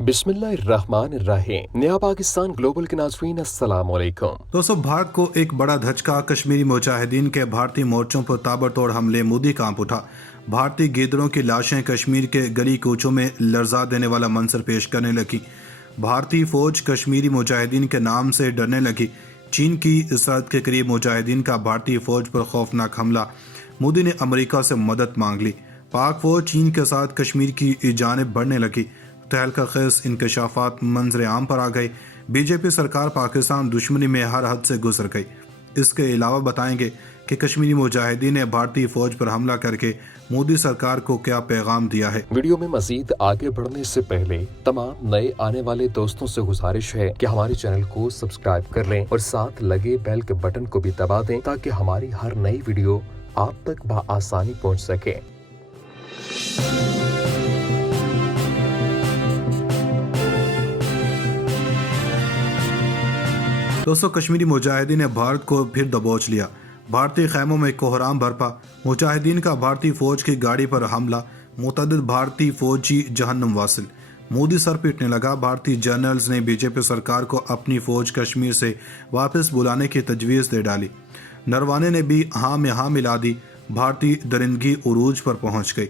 बिस्मिल्लाहिर्रहमानिर्रहीम। नया पाकिस्तान ग्लोबल के नाज़रीन अस्सलाम वालेकुम। दोस्तों, भारत को एक बड़ा धचका। कश्मीरी मुजाहिदीन के भारतीय मोर्चों पर ताबड़तोड़ हमले। मोदी कांप उठा। भारतीय गीदड़ों की लाशें कश्मीर के गली कूचों में लर्जा देने वाला मंजर पेश करने लगी। भारतीय फौज कश्मीरी मुजाहिदीन के नाम से डरने लगी। चीन की सरहद के करीब मुजाहिदीन का भारतीय फौज पर खौफनाक हमला। मोदी ने अमेरिका से मदद मांग ली। पाक फौज चीन के साथ कश्मीर की जानिब बढ़ने लगी। तहलका खेज इंकशाफात मंजर आम पर आ गए। बीजेपी सरकार पाकिस्तान दुश्मनी में हर हद से गुजर गई। इसके अलावा बताएंगे कि कश्मीरी मुजाहिदीन ने भारतीय फौज पर हमला करके मोदी सरकार को क्या पैगाम दिया है। वीडियो में मजीद आगे बढ़ने से पहले तमाम नए आने वाले दोस्तों से गुजारिश है कि हमारे चैनल को सब्सक्राइब कर लें और साथ लगे बेल के बटन को भी दबा दें ताकि हमारी हर नई वीडियो आप तक बआसानी पहुंच सके। दोस्तों, कश्मीरी मुजाहिदीन ने भारत को फिर दबोच लिया। भारतीय खैमों में कोहराम बरपा। मुजाहिदीन का भारतीय फौज की गाड़ी पर हमला। मुतअद्दिद भारतीय फौजी जहन्नुम वासिल। मोदी सर पीटने लगा। भारतीय जनरल्स ने बीजेपी सरकार को अपनी फौज कश्मीर से वापस बुलाने की तजवीज़ दे डाली। नरवाने ने भी हाँ में हाँ मिला दी। भारतीय दरिंदगी उरूज पर पहुंच गई।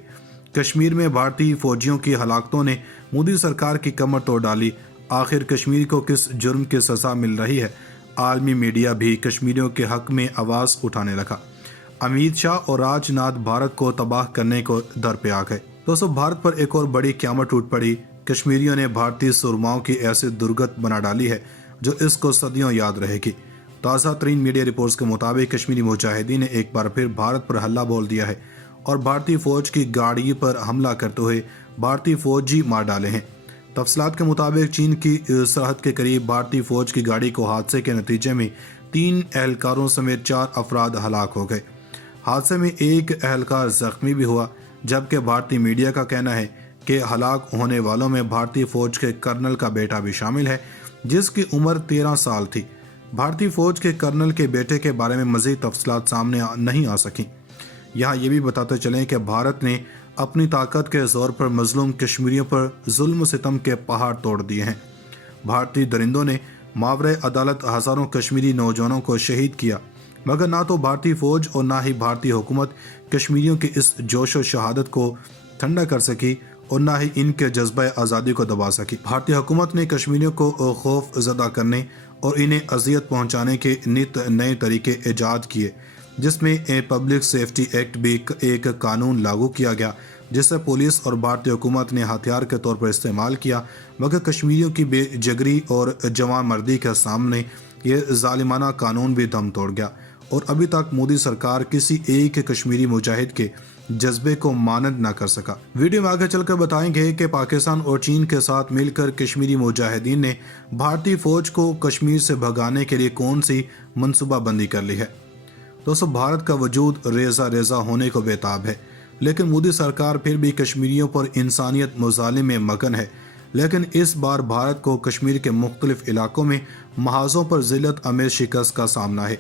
कश्मीर में भारतीय फौजियों की हलाकतों ने मोदी सरकार की कमर तोड़ डाली। आखिर कश्मीर को किस जुर्म की सज़ा मिल रही है? आलमी मीडिया भी कश्मीरियों के हक में आवाज़ उठाने लगा। अमित शाह और राजनाथ भारत को तबाह करने को दर पे आ गए। दोस्तों, भारत पर एक और बड़ी क़यामत टूट पड़ी। कश्मीरियों ने भारतीय सुरमाओं की ऐसी दुर्गत बना डाली है जो इसको सदियों याद रहेगी। ताज़ा तरीन मीडिया रिपोर्ट्स के मुताबिक कश्मीरी मुजाहिदीन ने एक बार फिर भारत पर हल्ला बोल दिया है और भारतीय फौज की गाड़ी पर हमला करते हुए भारतीय फौजी मार डाले हैं। तफसीलात के मुताबिक चीन की सरहद के करीब भारतीय फौज की गाड़ी को हादसे के नतीजे में 3 एहलकारों समेत 4 अफराद हलाक हो गए। हादसे में एक एहलकार जख्मी भी हुआ, जबकि भारतीय मीडिया का कहना है कि हलाक होने वालों में भारतीय फौज के कर्नल का बेटा भी शामिल है, जिसकी उम्र 13 साल थी। भारतीय फौज के कर्नल के बेटे के बारे में मज़ीद तफसीलात सामने नहीं आ सकी। यहाँ ये भी बताते चलें कि भारत ने अपनी ताकत के जोर पर मजलूम कश्मीरियों पर जुल्म सितम के पहाड़ तोड़ दिए हैं। भारतीय दरिंदों ने मावरे अदालत हज़ारों कश्मीरी नौजवानों को शहीद किया, मगर ना तो भारतीय फौज और ना ही भारतीय हुकूमत कश्मीरियों की इस जोश व शहादत को ठंडा कर सकी और ना ही इनके जज्बा आज़ादी को दबा सकी। भारतीय हुकूमत ने कश्मीरियों को खौफ ज़दा करने और इन्हें अजियत पहुँचाने के नित नए तरीके ईजाद किए, जिसमें पब्लिक सेफ्टी एक्ट भी एक कानून लागू किया गया, जिसे पुलिस और भारतीय हुकूमत ने हथियार के तौर पर इस्तेमाल किया। मगर कश्मीरियों की बेजगरी और जवान मर्दी के सामने ये जालिमाना कानून भी दम तोड़ गया और अभी तक मोदी सरकार किसी एक कश्मीरी मुजाहिद के जज्बे को मानद न कर सका। वीडियो में आगे चलकर बताएंगे कि पाकिस्तान और चीन के साथ मिलकर कश्मीरी मुजाहिदीन ने भारतीय फौज को कश्मीर से भगाने के लिए कौन सी मनसूबाबंदी कर ली है। दोस्तों, भारत का वजूद रेजा रेजा होने को बेताब है, लेकिन मोदी सरकार फिर भी कश्मीरियों पर इंसानियत मुजालिम में मगन है। लेकिन इस बार भारत को कश्मीर के मुख्तलिफ इलाकों में महाजों पर जिल्लत अमेज शिकस्त का सामना है।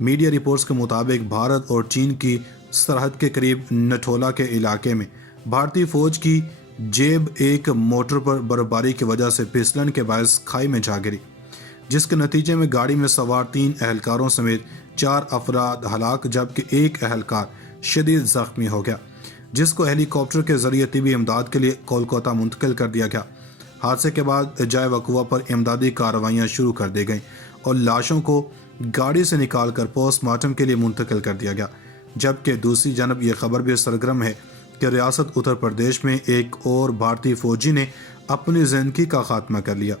मीडिया रिपोर्ट्स के मुताबिक भारत और चीन की सरहद के करीब नठोला के इलाके में भारतीय फौज की जेब एक मोटर पर बर्फबारी की वजह से फिसलन के बायस खाई में जा गिरी, जिसके नतीजे में गाड़ी में सवार 3 एहलकारों समेत 4 अफराद हलाक, जबकि एक एहलकार शदीद जख्मी हो गया, जिसको हेलीकॉप्टर के जरिए तिबी इमदाद के लिए कोलकाता मुंतकिल कर दिया गया। हादसे के बाद जाए वकुआ पर इमदादी कार्रवाइयाँ शुरू कर दी गईं और लाशों को गाड़ी से निकालकर पोस्टमार्टम के लिए मुंतकिल कर दिया गया। जबकि दूसरी जानब यह खबर भी सरगर्म है कि रियासत उत्तर प्रदेश में एक और भारतीय फौजी ने अपनी जिंदगी का खात्मा कर लिया।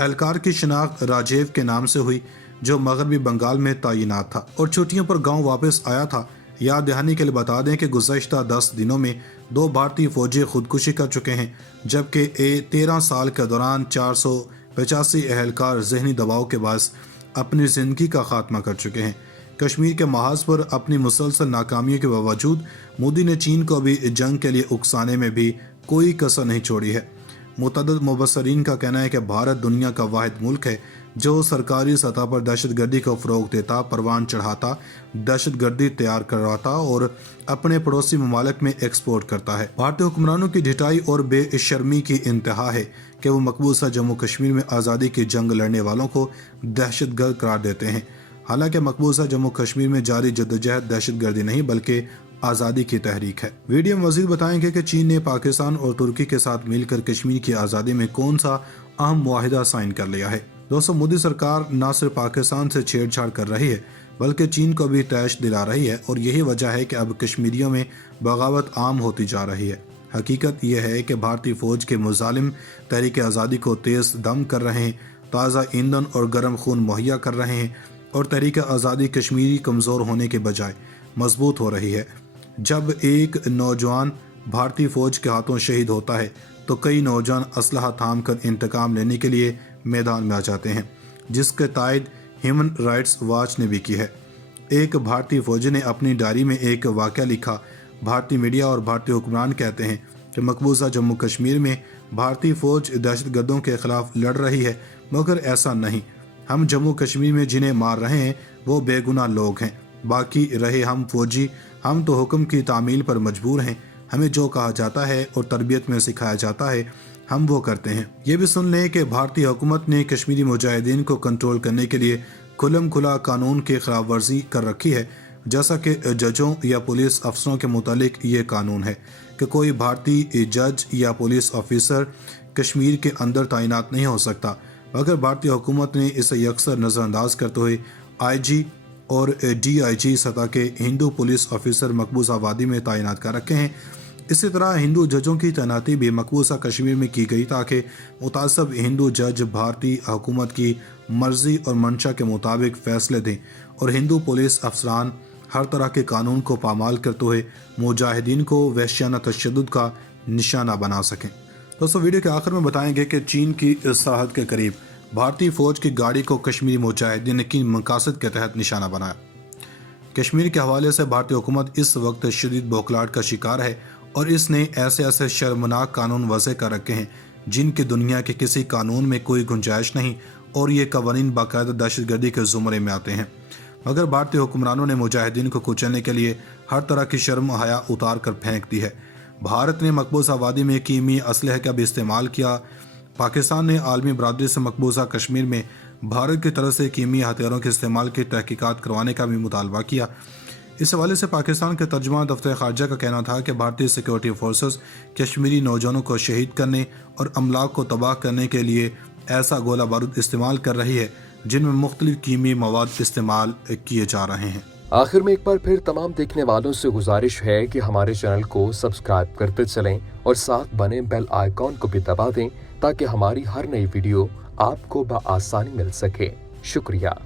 एहलकार की शिनाख्त राजेव के नाम से हुई, जो मगरबी बंगाल में तैनात था और छुट्टियों पर गांव वापस आया था। याद दहानी के लिए बता दें कि गुज़श्ता 10 दिनों में 2 भारतीय फौजी खुदकुशी कर चुके हैं, जबकि 13 साल के दौरान 485 एहलकार जहनी दबाव के बायस अपनी ज़िंदगी का खात्मा कर चुके हैं। कश्मीर के महाज पर अपनी मुसलसल नाकामियों के बावजूद मोदी ने चीन को भी जंग के लिए उकसाने में भी कोई कसर नहीं छोड़ी है। मुतअद्दिद मुबस्सरीन का कहना है कि भारत दुनिया का वाहिद मुल्क है जो सरकारी सतह पर दहशतगर्दी को फ़रोग देता, परवान चढ़ाता, दहशतगर्दी तैयार करवाता और अपने पड़ोसी ममालिक में एक्सपोर्ट करता है। भारतीय हुक्मरानों की ढिठाई और बेशर्मी की इंतहा है कि वो मकबूजा जम्मू कश्मीर में आज़ादी की जंग लड़ने वालों को दहशतगर्द करार देते हैं। हालांकि मकबूजा जम्मू कश्मीर में जारी जद्दोजहद दहशतगर्दी नहीं बल्कि आज़ादी की तहरीक है। वीडियो में मज़ीद बताएंगे कि चीन ने पाकिस्तान और तुर्की के साथ मिलकर कश्मीर की आज़ादी में कौन सा अहम मुआहिदा साइन कर लिया है। दोस्तों, मोदी सरकार न सिर्फ पाकिस्तान से छेड़छाड़ कर रही है बल्कि चीन को भी तैश दिला रही है और यही वजह है कि अब कश्मीरियों में बगावत आम होती जा रही है। हकीकत यह है कि भारतीय फ़ौज के मुजालिम तहरीक आज़ादी को तेज़ दम कर रहे हैं, ताज़ा ईंधन और गर्म खून मुहैया कर रहे हैं और तहरीक आज़ादी कश्मीरी कमज़ोर होने के बजाय मजबूत हो रही है। जब एक नौजवान भारतीय फ़ौज के हाथों शहीद होता है तो कई नौजवान असलहा थाम कर इंतकाम लेने के लिए मैदान में आ जाते हैं, जिसके तायद ह्यूमन राइट्स वॉच ने भी की है। एक भारतीय फ़ौजी ने अपनी डायरी में एक वाक़या लिखा। भारतीय मीडिया और भारतीय हुक्मरान कहते हैं कि मकबूजा जम्मू कश्मीर में भारतीय फ़ौज दहशतगर्दों के ख़िलाफ़ लड़ रही है, मगर ऐसा नहीं। हम जम्मू कश्मीर में जिन्हें मार रहे हैं वो बेगुनाह लोग हैं। बाकी रहे हम फ़ौजी, हम तो हुक्म की तामील पर मजबूर हैं। हमें जो कहा जाता है और तरबियत में सिखाया जाता है हम वो करते हैं। ये भी सुन लें कि भारतीय हुकूमत ने कश्मीरी मुजाहिदीन को कंट्रोल करने के लिए खुलम खुला कानून की खिलाफ वर्जी कर रखी है। जैसा कि जजों या पुलिस अफसरों के मुतालिक ये कानून है कि कोई भारतीय जज या पुलिस ऑफिसर कश्मीर के अंदर तैनात नहीं हो सकता, मगर भारतीय हुकूमत ने इसे अक्सर नज़रअंदाज करते हुए IG और DIG सतह के हिंदू पुलिस ऑफिसर मकबूजा वादी में तैनात कर रखे हैं। इसी तरह हिंदू जजों की तैनाती भी मकबूजा कश्मीर में की गई ताकि मुतासब हिंदू जज भारतीय हुकूमत की मर्जी और मंशा के मुताबिक फ़ैसले दें और हिंदू पुलिस अफसरान हर तरह के कानून को पामाल करते हुए मुजाहिदीन को वहशियाना तशद्दुद का निशाना बना सकें। दोस्तों, वीडियो के आखिर में बताएंगे कि चीन की सरहद के करीब भारतीय फ़ौज की गाड़ी को कश्मीरी मुजाहिदीन ने किन मकासद के तहत निशाना बनाया। कश्मीर के हवाले से भारतीय हुकूमत इस वक्त शदीद बौखलाहट का शिकार है और इसने ऐसे ऐसे शर्मनाक कानून वज़े कर रखे हैं जिनकी दुनिया के किसी कानून में कोई गुंजाइश नहीं और ये कवानीन बाकायदा दहशतगर्दी के ज़ुमरे में आते हैं। मगर भारतीय हुक्मरानों ने मुजाहिदीन को कुचलने के लिए हर तरह की शर्म हया उतार कर फेंक दी है। भारत ने मकबूजा वादी में कीमी असलहे का भी इस्तेमाल किया। पाकिस्तान ने आलमी बरादरी से मकबूजा कश्मीर में भारत की तरफ से कीमी हथियारों के इस्तेमाल की तहकीकात करवाने का भी मुतालबा किया। इस हवाले से पाकिस्तान के तर्जुमान दफ्तर खारजा का कहना था कि भारतीय सिक्योरिटी फोर्सेस कश्मीरी नौजवानों को शहीद करने और अमलाक को तबाह करने के लिए ऐसा गोला बारूद इस्तेमाल कर रही है जिनमें मुख्तलिफ कीमी मवाद इस्तेमाल किए जा रहे हैं। आखिर में एक बार फिर तमाम देखने वालों से गुजारिश है कि हमारे चैनल को सब्सक्राइब करते चलें और साथ बने बेल आइकॉन को भी दबा दें ताकि हमारी हर नई वीडियो आपको बआसानी मिल सके। शुक्रिया।